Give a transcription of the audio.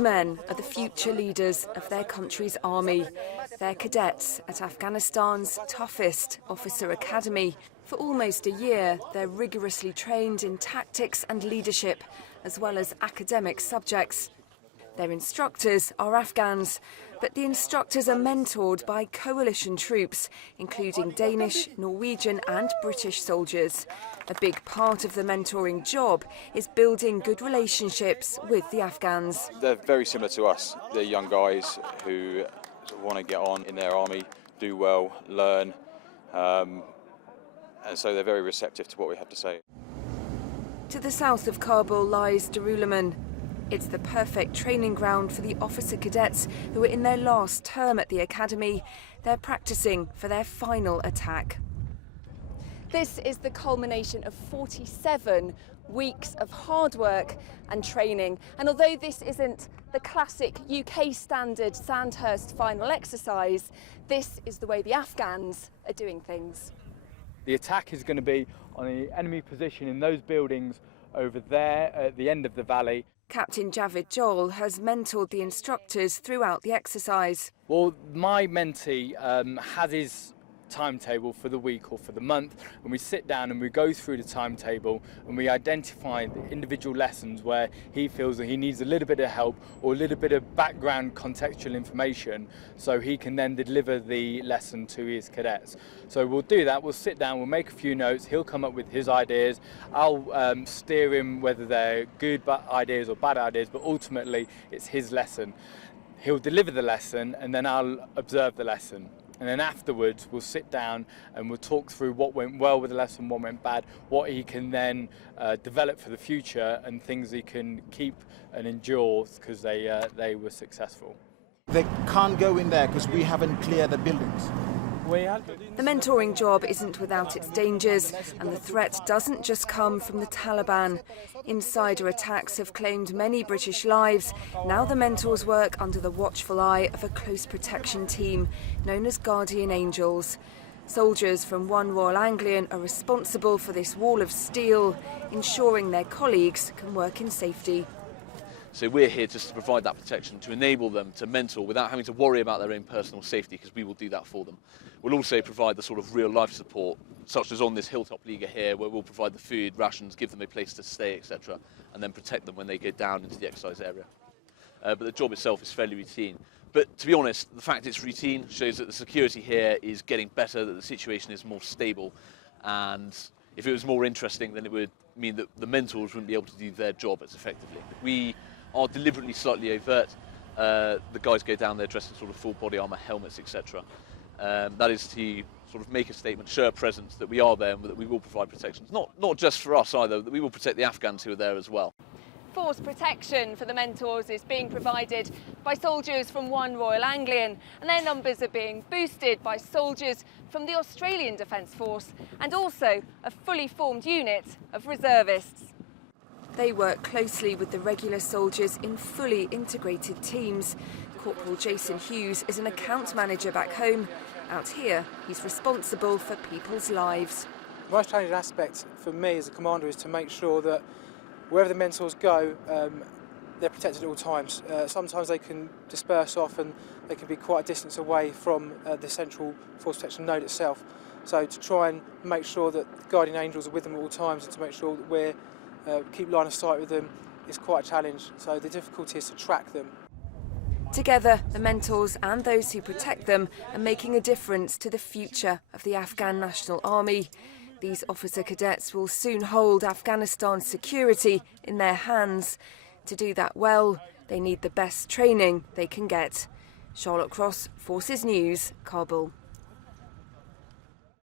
These men are the future leaders of their country's army. They're cadets at Afghanistan's toughest officer academy. For almost a year, they're rigorously trained in tactics and leadership, as well as academic subjects. Their instructors are Afghans, but the instructors are mentored by coalition troops, including Danish, Norwegian and British soldiers. A big part of the mentoring job is building good relationships with the Afghans. They're very similar to us. They're young guys who want to get on in their army, do well, learn, and so they're very receptive to what we have to say. To the south of Kabul lies Darulaman. It's the perfect training ground for the officer cadets who are in their last term at the academy. They're practicing for their final attack. This is the culmination of 47 weeks of hard work and training. And although this isn't the classic UK standard Sandhurst final exercise, this is the way the Afghans are doing things. The attack is going to be on the enemy position in those buildings over there at the end of the valley. Captain Javid Joel has mentored the instructors throughout the exercise. Well, my mentee has his timetable for the week or for the month, and we sit down and we go through the timetable and we identify the individual lessons where he feels that he needs a little bit of help or a little bit of background contextual information so he can then deliver the lesson to his cadets. So we'll do that, we'll sit down, we'll make a few notes, he'll come up with his ideas, I'll steer him whether they're good ideas or bad ideas, but ultimately it's his lesson. He'll deliver the lesson and then I'll observe the lesson. And then afterwards, we'll sit down and we'll talk through what went well with the lesson, what went bad, what he can then develop for the future and things he can keep and endure because they were successful. They can't go in there because we haven't cleared the buildings. The mentoring job isn't without its dangers, and the threat doesn't just come from the Taliban. Insider attacks have claimed many British lives. Now the mentors work under the watchful eye of a close protection team known as Guardian Angels. Soldiers from 1 Royal Anglian are responsible for this wall of steel, ensuring their colleagues can work in safety. So we're here just to provide that protection, to enable them to mentor without having to worry about their own personal safety, because we will do that for them. We'll also provide the sort of real life support, such as on this hilltop Liga here, where we'll provide the food, rations, give them a place to stay, etc., and then protect them when they go down into the exercise area. But the job itself is fairly routine. But to be honest, the fact it's routine shows that the security here is getting better, that the situation is more stable, and if it was more interesting, then it would mean that the mentors wouldn't be able to do their job as effectively. We are deliberately slightly overt. The guys go down there dressed in sort of full body armour, helmets, etc. That is to sort of make a statement, show a presence that we are there and that we will provide protections. Not just for us either, that we will protect the Afghans who are there as well. Force protection for the mentors is being provided by soldiers from 1 Royal Anglian, and their numbers are being boosted by soldiers from the Australian Defence Force and also a fully formed unit of reservists. They work closely with the regular soldiers in fully integrated teams. Corporal Jason Hughes is an account manager back home. Out here, he's responsible for people's lives. The most challenging aspect for me as a commander is to make sure that wherever the mentors go, they're protected at all times. Sometimes they can disperse off and they can be quite a distance away from the central force protection node itself. So to try and make sure that the Guardian Angels are with them at all times and to make sure that we're keep line of sight with them is quite a challenge. So the difficulty is to track them. Together, the mentors and those who protect them are making a difference to the future of the Afghan National Army. These officer cadets will soon hold Afghanistan's security in their hands. To do that well, they need the best training they can get. Charlotte Cross, Forces News, Kabul.